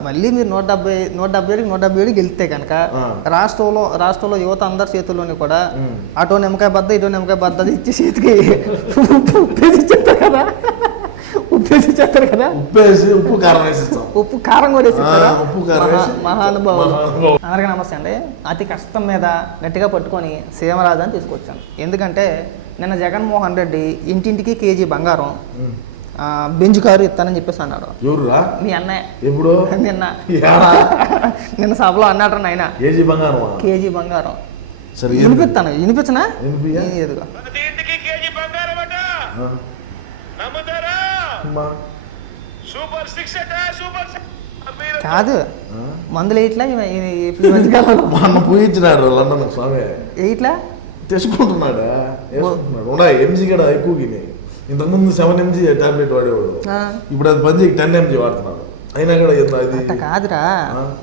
మళ్ళీ మీరు నూట డెబ్బై నూట డెబ్బై ఏడుకి నూట డెబ్బై ఏడు గెలిస్తే కనుక. రాష్ట్రంలో రాష్ట్రంలో యువత అందరి చేతుల్లోని కూడా. అటో నిమ్మకాయ బద్ద ఇటో నిమ్మకాయ బద్ద అది ఇచ్చి చేతికి ఉప్పేసి ఇచ్చేస్తారు కదా ఉప్పేసి ఇచ్చేస్తారు కదా ఉప్పేసి ఉప్పు కారం ఉప్పు కారం కూడా వేసి ఉప్పు. మహానుభావులు. అందరికీ నమస్తే అండి అతి కష్టం మీద గట్టిగా పట్టుకొని సీమరాజు అని తీసుకొచ్చాను ఎందుకంటే నిన్న జగన్మోహన్ రెడ్డి ఇంటింటికి కేజీ బంగారం బెంజ్ కారు ఇస్తానని చెప్పేసి అన్నాడు. ఎవరురా? మీ అన్నయ్య. ఎప్పుడు? నిన్న? నిన్న సభలో అన్నాడు నాయన. కేజీ బంగారమా? కేజీ బంగారం. సరే? వినిపిస్తాను? వినిపించనా? ఎదుగు బంగారం కాదు? మందులు వేయట్లా ఈ- ఈ- ఈ మధ్యకాలంలో. మా అన్న పోయించినాడు లండన్ స్వామి. వేయట్లా తెచ్చుకుంటున్నాడా? ఉన్నాయి ఎంజీ కూడా ఎక్కువ ఇంతకుముందు సెవెన్ ఎంజీ టాబ్లెట్ వాడేవాడు. ఇప్పుడు అది పని టెన్ ఎంజీ వాడుతున్నాడు. అయినా కూడా అది? కాదురా.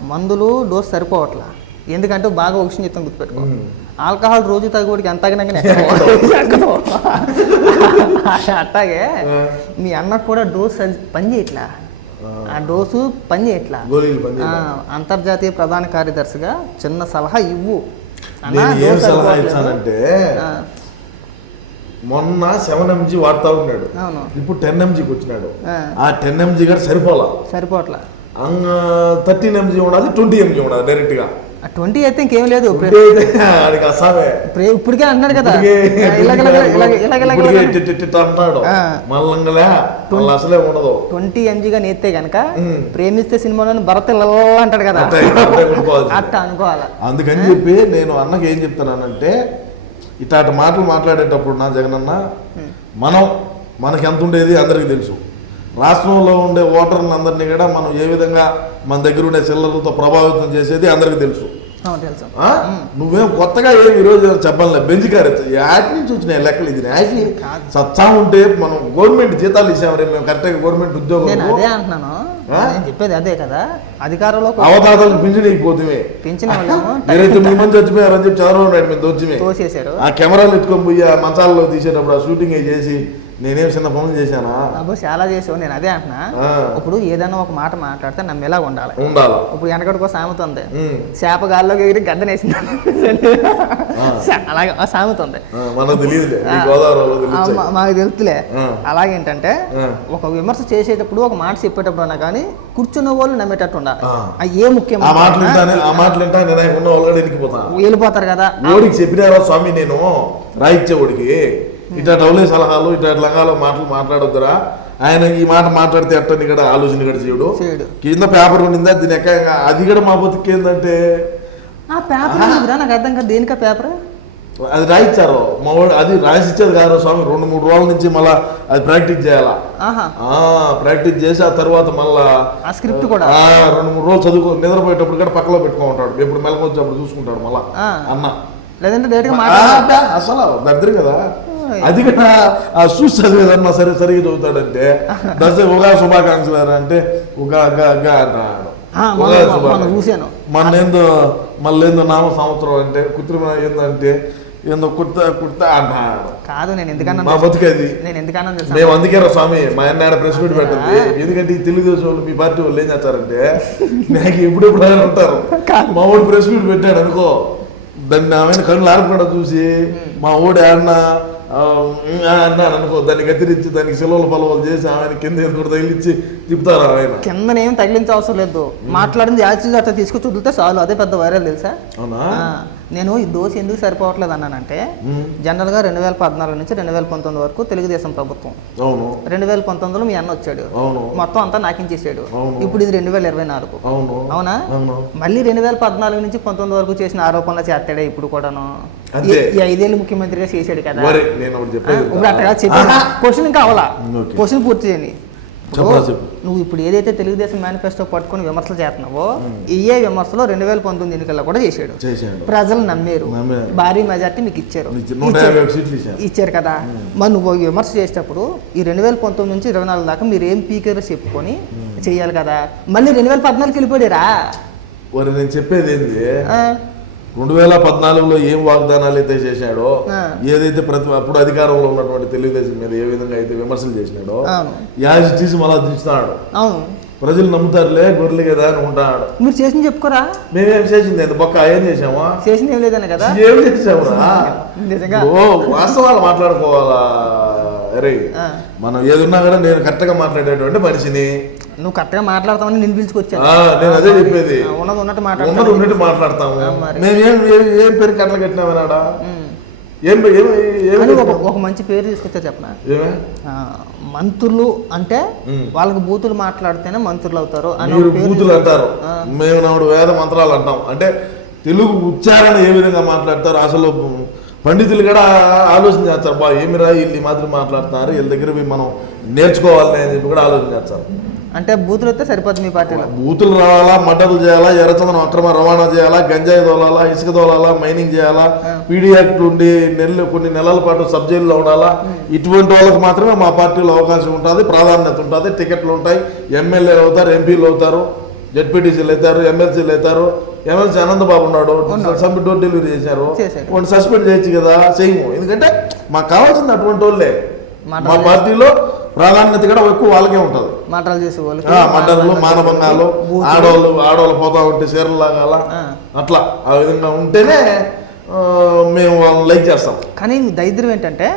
మందులు డోస్ సరిపోవట్లా. ఎందుకంటే బాగా ఒక విషయం చెప్తాను గుర్తుపెట్టుకో. ఆల్కహాల్ రోజు తాగుడికి ఎంత అట్టాగే. మీ అన్నకు కూడా డోస్ పని చేయట్లా? ఆ, డోసు పని చేయట్లా. అంతర్జాతీయ ప్రధాన కార్యదర్శిగా చిన్న సలహా ఇవ్వు. అన్నా, సలహా. ఇచ్చానంటే మొన్న సెవెన్ ఎంజీ వాడుతా ఉన్నాడు. ఇప్పుడు టెన్ ఎంజీకి వచ్చినాడు. ఆ, టెన్ ఎంజీ కూడా సరిపోలా? సరిపోవట్లా థర్టీన్ ఎంజీ ఉండదు ట్వంటీ ఎంజీ ఉండదు డైరెక్ట్గా. ట్వంటీ అయితే ఇంకేం లేదు. ఇప్పటికే అన్నాడు కదా. అసలే ఉండదు. ట్వంటీ ఎంజీగా నేస్తే గనక. ప్రేమిస్తే సినిమాలోని భరత్ అంటాడు కదా. అట్టే అనుకోవాలా. అందుకని చెప్పి నేను అన్నకి ఏం చెప్తున్నానంటే ఇట్లాంటి మాటలు మాట్లాడేటప్పుడు నా జగనన్న మనం మనకి ఎంత ఉండేది అందరికీ తెలుసు. రాష్ట్రంలో ఉండే ఓటర్లందరినీ కూడా మనం ఏ విధంగా మన దగ్గర ఉండే చిల్లరలతో ప్రభావితం చేసేది అందరికీ తెలుసు. నువ్వేం కొత్తగా ఏం ఈరోజు చెప్పాలి బెంచ్ కారు యాటి నుంచి వచ్చినాయి లెక్కలు ఇది? యాటి. సత్తా ఉంటే మనం గవర్నమెంట్ జీతాలు ఇచ్చాము రేపు మేము కరెక్ట్గా గవర్నమెంట్ ఉద్యోగం అదే అంటున్నాను? నేను చెప్పేది అదే కదా. అధికారంలో అవతాతలకు పింఛన్ పెంచిన వాళ్ళేమో ఇరవై తొమ్మిది మంది చచ్చిపోయారని చెప్పి చంద్రబాబు నాయుడు మీద తోసేశారు. ఆ కెమెరాలు ఎత్తుకొని పోయి ఆ మంచాలలో తీసేటప్పుడు ఆ షూటింగ్ చేసి నేనేం చిన్న పనులు చేశానా? అబ్బో చాలా చేసావు నేను అదే అంటున్నా. ఇప్పుడు ఏదైనా ఒక మాట మాట్లాడితే నమ్మేలా ఉండాలి? ఉండాల. ఇప్పుడు వెనకడికో సామెత ఉంది. చేప గాల్లోకి ఎగిరి గద్దనేసింది. అలాగే సామెత ఉంది. మాకు తెలుతులే. ఆ. అలాగేంటంటే. ఒక విమర్శ చేసేటప్పుడు ఒక మాట చెప్పేటప్పుడు అన్నా కానీ కూర్చున్న వాళ్ళు నమ్మేటట్టు ఉండాలి. ఏ ముఖ్యం వెళ్ళిపోతారు కదా. ఓడికి చెప్పినారా స్వామి నేను? రాయిచ్చే ఓడికి ఇట్లా డౌలే సలహాలు ఇట్లా లంగాలు మాటలు మాట్లాడొద్దురా. ఆయన ఈ మాట మాట్లాడితే ఎట్టని కూడా ఆలోచన కూడా చేయడు. కింద పేపర్ ఉండిందా? దీని ఎక్క అది కూడా మా బతుకు ఏంటంటే ఆ పేపర్? నాకు అర్థం కాదు. దేనికా పేపర్? అది రాయిచ్చారు. మా వాడు అది రాసిచ్చేది కాదు స్వామి. రెండు మూడు రోజుల నుంచి మళ్ళా అది ప్రాక్టీస్ చేయాలా. ప్రాక్టీస్ చేసి ఆ తర్వాత మళ్ళా ఆ స్క్రిప్ట్ కూడా? రెండు మూడు రోజులు చదువుకో నిద్రపోయేటప్పుడు కూడా పక్కలో పెట్టుకుంటాడు ఎప్పుడు మెలకు వచ్చేప్పుడు చూసుకుంటాడు మళ్ళా. అన్న. లేదంటే డైరెక్ట్ అసలు దరిద్రం కదా. అది కూడా ఆ చూసి చదివేదన్నా సరే సరిగా చదువుతాడంటే దశ ఉగా శుభాకాంక్షలు అంటే ఉగా గా గా శుభాకాంక్షలు. చూశాను. మన ఏందో మళ్ళీ ఏందో నామ సంవత్సరం అంటే కృత్రిమ ఏందంటే ఏందో కుర్తా కుర్తా అంటాడు కాదు నేను ఎందుకన్నా మా బతుకది నేను ఎందుకన్నా మేము అందుకే రా స్వామి మా అన్న ప్రెస్ మీట్ పెట్టండి ఎందుకంటే ఈ తెలుగుదేశం వాళ్ళు మీ పార్టీ వాళ్ళు ఏం చేస్తారంటే నాకు ఎప్పుడెప్పుడు ఆయన ఉంటారు మా ఓడి ప్రెస్ మీట్ పెట్టాడు అనుకో దాన్ని ఆమె కళ్ళు ఆడకుండా చూసి మా ఓడి ఆడిన అన్నాడు అనుకో దాన్ని కత్తిరించి దానికి సెలవులు పొలవలు చేసి ఆమె కింద కూడా తగిలిచ్చి తిప్పుతారు ఆయన? కిందనేం తగిలించే అవసరం లేదు. మాట్లాడింది యాక్చువల్ అట్లా తీసుకొచ్చి వదిలితే చాలు అదే పెద్ద వైరల్ తెలుసా? అవునా? నేను ఈ దోశ ఎందుకు సరిపోవట్లేదు అన్నానంటే ఉమ్, జనరల్గా రెండు వేల పద్నాలుగు నుంచి రెండు వేల పంతొమ్మిది వరకు తెలుగుదేశం ప్రభుత్వం. అవును. రెండు వేల పంతొమ్మిదిలో మీ అన్న వచ్చాడు. అవును. మొత్తం అంతా నాకించేసాడు. ఇప్పుడు ఇది రెండు వేల ఇరవై నాలుగు. అవును. మళ్ళీ రెండు వేల పద్నాలుగు నుంచి పంతొమ్మిది వరకు చేసిన ఆరోపణలు చేస్తాడే ఇప్పుడు కూడాను. ఈ- ఐదేళ్ళు ముఖ్యమంత్రిగా చేశాడు కదా. మరి నేను ఒకటి ఆ, చెప్పేది ఇప్పుడు అట్టగా చెప్పి. ఆహా. Question okay. క్వశ్చన్ పూర్తి చేయండి. నువ్వు ఇప్పుడు ఏదైతే తెలుగుదేశం మేనిఫెస్టో పట్టుకొని విమర్శలు చేస్తున్నావో ఇయే విమర్శలు రెండు వేల పంతొమ్మిది ఎన్నికల్లో కూడా చేశాడు. ప్రజలు నమ్మారు. భారీ మెజార్టీ మీకు ఇచ్చారు. ఇచ్చారు. కదా. మరి నువ్వు విమర్శ చేసేటప్పుడు ఈ రెండు వేల పంతొమ్మిది నుంచి ఇరవై నాలుగు దాకా మీరు ఏం పీకారో చెప్పుకొని చేయాలి కదా. మళ్ళీ రెండు వేల పద్నాలుగుకి వెళ్ళిపోయారా నేను చెప్పేది ఏంది? రెండు వేల పద్నాలుగులో ఏం వాగ్దానాలు అయితే చేశాడో. ఏదైతే ప్రతి అప్పుడు అధికారంలో ఉన్నటువంటి తెలుగుదేశం మీద ఏ విధంగా అయితే విమర్శలు చేసినాడో యాజ్ తీసి మళ్ళా అవును. ప్రజలు నమ్ముతారులే గొర్రెలు కదా అని ఉంటాడు. మీరు చేసింది చెప్పుకోరా? మేమేం చేసింది? అది బొక్క ఏం చేసామా చేసింది ఏం లేదనే కదా? ఏం చేసామురా ఓ వాస్తవాలు మాట్లాడుకోవాలా? అరే. మనం ఏదున్నా కూడా నేను కరెక్ట్గా మాట్లాడేటువంటి మనిషిని నువ్వు కరెక్ట్గా మాట్లాడతామని నేను పిలుచుకొచ్చాను. నేను అదే చెప్పేది. ఉన్నది ఉన్నట్టు ఉన్నట్టు మాట్లాడతాము. మేము ఏం ఏం- పేరు కట్టలు కట్టినామన్నాడా. ఏం ఒక మంచి పేరు తీసుకొచ్చా చెప్పనా? మంత్రులు అంటే. వాళ్ళకి బూతులు మాట్లాడితేనే మంత్రులు అవుతారు అని బూతులు. అంటారు. మేము నాడు వేద మంత్రాలు అంటాం. అంటే తెలుగు ఉచ్చారణ ఏ విధంగా మాట్లాడతారు? అసలు పండితులు కూడా ఆలోచన చేస్తారు. బా ఏమిరా వీళ్ళు మాత్రం మాట్లాడుతున్నారు? వీళ్ళ దగ్గర మనం నేర్చుకోవాలని అని చెప్పి కూడా ఆలోచన చేస్తారు. అంటే బూతులు వస్తే సరిపోతుంది మీ పార్టీలో. బూతులు రావాలా మడ్డలు చేయాలా ఎర్రచందనం అక్రమ రవాణా చేయాలా గంజాయి తోలాలా ఇసుక తోలాలా మైనింగ్ చేయాలా పీడీ యాక్ట్ ఉండి నెలలు కొన్ని నెలల పాటు సబ్ జైల్లో ఉండాలా? ఇటువంటి వాళ్ళకి మాత్రమే మా పార్టీలో అవకాశం ఉంటుంది ప్రాధాన్యత ఉంటుంది టికెట్లు ఉంటాయి ఎమ్మెల్యేలు అవుతారు ఎంపీలు అవుతారు జడ్పీటీసీలు అవుతారు ఎమ్మెల్సీలు అవుతారు ఎమ్మెల్సీ అనంతబాబు ఉన్నాడు సబ్మిట్ డోర్ డెలివరీ చేశారు. వాడిని సస్పెండ్ చేయొచ్చు కదా చేయము. ఎందుకంటే మాకు కావాల్సింది అటువంటి వాళ్ళే. మా పార్టీలో ప్రాధాన్యత కూడా ఎక్కువ వాళ్ళకే ఉంటుంది. మాటలు చేసే వాళ్ళకి. ఆ, మడ్డర్లు మానభంగాలు. ఆడవాళ్ళు ఆడవాళ్ళు పోతా ఉంటే చీరలు లాగాల. అట్లా ఆ విధంగా ఉంటేనే మేము వాళ్ళని లైక్ చేస్తాం. కానీ దరిద్రం ఏంటంటే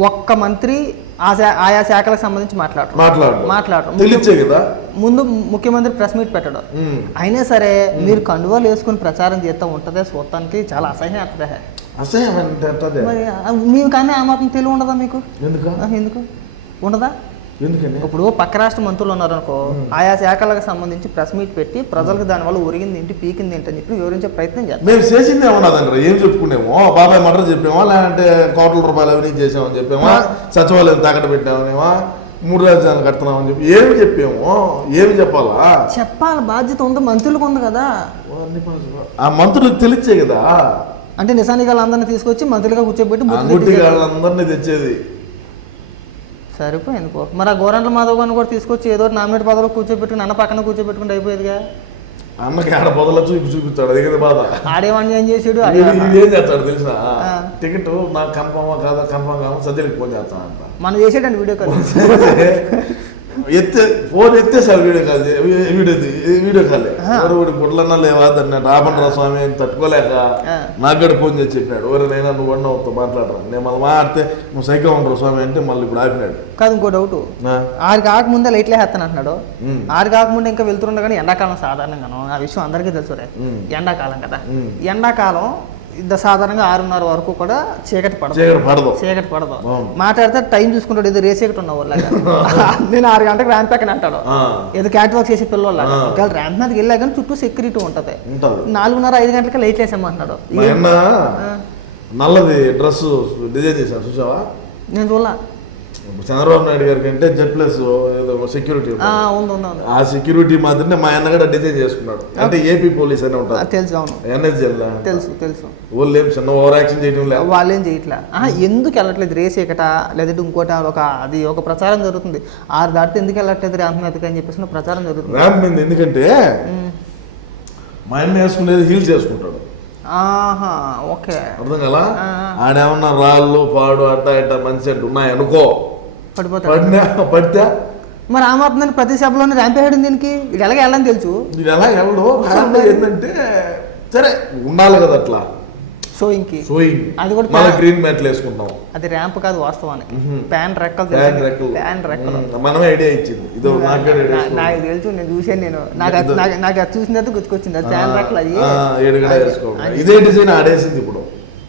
ఒక్క మంత్రి ఆ ఆయా శాఖలకు సంబంధించి మాట్లాడరు. మాట్లాడు మాట్లాడరు. కదా? ముందు ముఖ్యమంత్రి ప్రెస్ మీట్ పెట్టడం. అయినా సరే మీరు కండువాలు వేసుకుని ప్రచారం చేస్తూ ఉంటుందే చూడటానికి చాలా అసహ్యం అవుతుంది అసహ్యం అంటే. మరి మీకు కానీ ఆ మాత్రం తెలివి ఉండదా మీకు? ఎందుకు? ఎందుకు? ఉండదా? ఎందుకని? ఇప్పుడు పక్క రాష్ట్ర మంత్రులు ఉన్నారనుకో ఆయా శాఖలకు సంబంధించి ప్రెస్ మీట్ పెట్టి ప్రజలకు దానివల్ల ఒరిగింది ఏంటి పీకింది ఏంటి అని చెప్పి వివరించే ప్రయత్నం చేస్తారు మేము చేసింది ఏమన్నదంటారు ఏం చెప్పుకునేమో? బాబాయ్ మటర్ చెప్పామా? లేదంటే కోట్ల రూపాయలు అవినీతి చేసామని చెప్పామా? సచివాలయం తాకట పెట్టామనేమా? మూడు రాజధానులు కడుతున్నామని చెప్పి ఏమి చెప్పాము? ఏమి చెప్పాలా? చెప్పాలి బాధ్యత ఉంది మంత్రులకు ఉంది కదా. ఆ మంత్రులకు తెలిచ్చే కదా. అంటే నిజానికి వాళ్ళందరినీ తీసుకొచ్చి మంత్రులుగా కూర్చోబెట్టి. వాళ్ళందరినీ తెచ్చేది. సరిపోయింది పో మరి ఆ గోరంట్ల మాధవ్ గారిని కూడా తీసుకొచ్చి ఏదో నామినేట్ పదవిలో కూర్చోబెట్టుకుని అన్న పక్కన కూర్చోబెట్టుకుంటే అయిపోయేదిగా? అన్నకి ఆడ పొదల చూపి చూపిస్తాడు అది కదా బాధ. ఆడేవాడిని ఏం చేసాడు? ఏం చేస్తాడు తెలుసా. టికెట్ నాకు కన్ఫర్మా కాదా? కన్ఫర్మ్ కామా సజ్జలకి ఫోన్ చేస్తానంట. మనం చేసేటండి వీడియో కాల్. ఎత్తే ఫోన్ వీడియో కాల్ చే- వీ- వీడియో తీ- వీడియో కాలే ఆ. ఎవరు వాడి గుడ్లన్నా లేవా దాన్ని రాబండ్రా స్వామి అని తట్టుకోలేక. నాకు కూడా ఫోన్ చేసి చెప్పాడు ఎవరు నైనా నువ్వు వన్ అవుతా మాట్లాడరా నేను మళ్ళీ మాట్లాడితే నువ్వు సైకో ఉండరు స్వామి అంటే మళ్ళీ ఇప్పుడు ఆపినాడు కాదు ఇంకో డౌట్. ఆరు కాకముందే లైట్లే వేస్తాను అంటున్నాడు. ఆరు కాకముందే ఇంకా వెళ్తుండే కానీ ఎండాకాలం సాధారణంగాను ఆ విషయం అందరికీ తెలుసు. ఎండాకాలం కదా. ఎండాకాలం ఇంత సాధారణంగా ఆరున్నర వరకు కూడా చీకటి పడదు. చీకటి పడదు. చీకటి. మాట్లాడితే టైం చూసుకుంటాడు ఏదో రేసేకటి ఉన్న వాళ్ళగా నేను ఆరు గంటలకు ర్యాంప్ పక్కన అంటాడు. ఏదో క్యాట్ వాక్ చేసే పిల్లవాళ్ళగా ఆ. ఒకవేళ ర్యాంప్ మీదకి వెళ్ళా కానీ చుట్టూ సెక్యూరిటీ ఉంటుంది. నాలుగున్నర ఐదు గంటలకి లైట్ వేసామంటున్నాడు. నల్లది డ్రెస్ డిజైన్ చేశాను చూసావా? నేను చూడలా. ఇప్పుడు చంద్రబాబు నాయుడు గారికి అంటే జెడ్ ప్లస్ ఏదో సెక్యూరిటీ ఆ, సెక్యూరిటీ మాత్రమే మా అన్న కూడా డిజైన్ చేసుకున్నాడు. అంటే ఏపీ పోలీస్ అని ఆ, ఉంటుంది తెలుసు అవును. తెలుసు తెలుసు. వాళ్ళు ఏం చిన్న ఓవర్ యాక్షన్ చేయడం లేదు. వాళ్ళు చేయట్లా? ఎందుకు వెళ్ళట్లేదు? రేస్ ఎకట లేదంటే ఇంకోటి ఒక అది ఒక ప్రచారం జరుగుతుంది. ఆరు దాటితే ఎందుకు వెళ్ళట్లేదు ర్యాంప్ మీదకి అని చెప్పేసి ప్రచారం జరుగుతుంది. ర్యాంప్ మీద ఎందుకంటే. మా అన్న వేసుకునేది హీల్స్ వేసుకుంటాడు. ఆహా ఓకే. అర్థం కదా. ఆడేమన్నా రాళ్ళు పాడు అట్ట ఇట్ట మంచి అట్టు ఉన్నాయి అనుకో పడిపోతాడు. పడితే? మరి ఆ మాత్రం ప్రతి సభలోనే ర్యాంప్ వేయడం దీనికి? ఇది ఎలాగ వెళ్ళని తెలుసు. ఇది ఎలా వెళ్ళడు కారణం ఏంటంటే సరే ఉండాలి కదా అట్లా. షోయింగ్కి షోయింగ్ అది కూడా ప్యా- గ్రీన్ మ్యాట్లు వేసుకుంటాం. అది ర్యాంప్ కాదు వాస్తవానికి. ప్యాన్ రెక్కలు ప్యాన్. రెక్కలు. ప్యాన్ రెక్కలు. మనమే ఐడియా ఇచ్చింది. ఇదో నాకు. నాకు తెలుసు నేను చూసాను నేను. నాకు నాకు- అది చూసిన తర్వాత గుర్తుకొచ్చింది. అది ప్యాన్ రెక్కలు అది- ఇదే డిజైన్ ఆడేసింది ఇప్పుడు.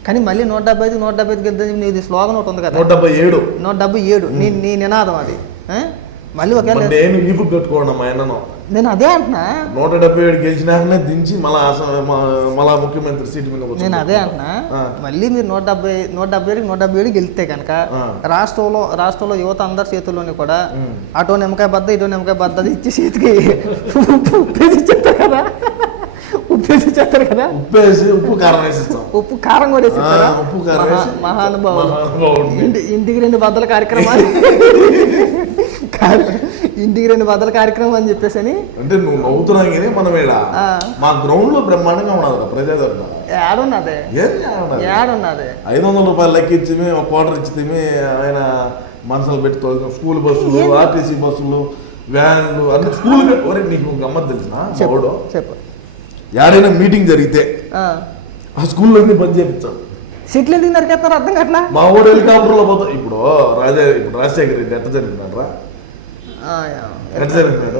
కానీ మళ్ళీ నూట డెబ్బై ఐదు నూట డెబ్బై ఐదుకి వెళ్తే నీది స్లోగన్ ఒకటి ఉంది కదా నూట డెబ్బై ఏడు నూట డెబ్బై ఏడు నీ నీ నినాదం అది? మళ్ళీ ఒకవేళ నేను మా అన్నను నేను అదే అంటున్నా నూట డెబ్బై ఏడు గెలిచినాకనే దించి మళ్ళా మళ్ళా ముఖ్యమంత్రి సీటు మీద. నేను అదే అంటున్నా. మళ్ళీ మీరు నూట డెబ్బై నూట డెబ్బై ఏడు నూట డెబ్బై ఏడు గెలిస్తే కనుక. రాష్ట్రంలో రాష్ట్రంలో యువత అందరి చేతుల్లోని కూడా. అటో నిమ్మకాయ బద్ద ఇటో నిమ్మకాయ బద్ద ఇచ్చి చేతికి కదా ఉప్పేసి ఇచ్చేస్తారు కదా? ఉప్పు వేసి ఉప్పు కారం ఉప్పు కారం కూడా వేసి ఇస్తారా? ఆ, ఉప్పు కారం. మహానుభావుడు. ఇంటికి రెండు బద్దల కార్యక్రమాలు. ఇంటికి రెండు బద్దల కార్యక్రమం అని చెప్పేసి అని. అంటే నువ్వు నవ్వుతున్నావు కానీ మనం ఈడ. మా గ్రౌండ్లో బ్రహ్మాండంగా ఉన్నది ప్రజాదరణ. ఏడున్నది? ఏడున్నది? ఐదు వందల రూపాయలు లెక్కించి ఒక క్వార్టర్ ఇచ్చి ఆయన మనసులు పెట్టి తోలుతాం స్కూల్ బస్సులు ఆర్టీసీ బస్సులు వ్యాన్లు అన్ని స్కూల్ నీకు గమ్మత్ తెలిసిన చెప్పు. యాడైనా మీటింగ్ జరిగితే ఆ. స్కూల్లో బంద్ చేయించాడు సీట్లు ఎందుకు నరికేస్తారు? అర్థం కట్లా మా ఊడు హెలికాప్టర్లో పోతా. ఇప్పుడు రాజా ఇప్పుడు రాజశేఖర రెడ్డి ఎట్ట జరిగినారా ఎట్ట జరిగినాడు?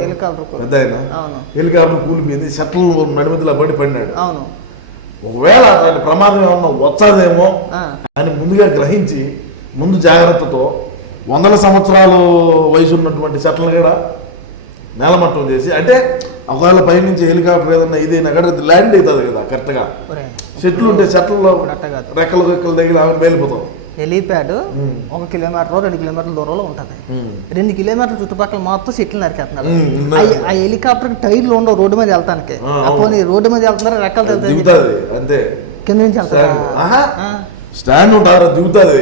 పెద్ద ఆయన హెలికాప్టర్ కూలిపోయింది. షట్టలు నడిమతిలో పడి పడినాడు. అవును. ఒకవేళ అట్లాంటి ప్రమాదం ఏమన్నా వచ్చాదేమో. అని ముందుగా గ్రహించి ముందు జాగ్రత్తతో వందల సంవత్సరాలు వయసు ఉన్నటువంటి షట్టలు కూడా నేలమట్టం చేసి అంటే ఒకవేళ పైనుంచి హెలికాప్టర్ ఏదన్నా ఇదైనా కూడా ల్యాండ్ అవుతుంది కదా కరెక్ట్గా చెట్లు ఉంటే చెట్లలో. రెక్కలు రెక్కలు దగ్గర వెళ్ళిపోతాం హెలీప్యాడ్. ఒక కిలోమీటర్ రెండు కిలోమీటర్ల దూరంలో ఉంటుంది. రెండు కిలోమీటర్ల చుట్టుపక్కల మొత్తం సెట్లు నరికేస్తున్నారు. ఆ- హెలికాప్టర్ టైర్లు ఉండవు రోడ్డు మీద వెళ్తానికి. పోనీ రోడ్డు మీద వెళ్తున్నారు రెక్కలు అంతే కింద నుంచి వెళ్తారా స్టాండ్. ఉంటారు? దిగుతుంది.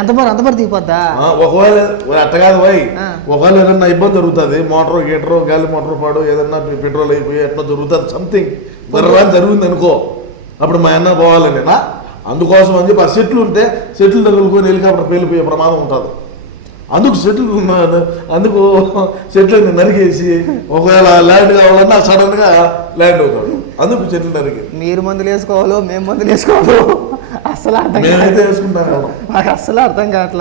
ఎంత మరి అంత మరి దిగిపోద్దా? ఒకవేళ అట్ట కాదు పోయి. ఒకవేళ ఏదన్నా ఇబ్బంది జరుగుతుంది మోటార్ గీటరు గాలి మోటార్ పాడు ఏదన్నా పెట్రోల్ అయిపోయి ఎట్లా జరుగుతుంది సంథింగ్ జరగని జరిగింది అనుకో. అప్పుడు మా అన్న పోవాలి నేనా అందుకోసం అని చెప్పి ఆ సెట్లు ఉంటే సెట్లు తగులుకొని హెలికాప్టర్ పేలిపోయే ప్రమాదం ఉంటుంది. అందుకు సెట్లు అందుకు చెట్లని నరికేసి ఒకవేళ ల్యాండ్ కావాలన్నా సడన్గా ల్యాండ్ అవుతాడు. అందుకు చెట్లు నరికి మీరు మందులు వేసుకోవాలో మేము మందులు వేసుకోవాలో. అస్సలు అర్థం కాదు. మాకు అస్సలు అర్థం కావట్లేదు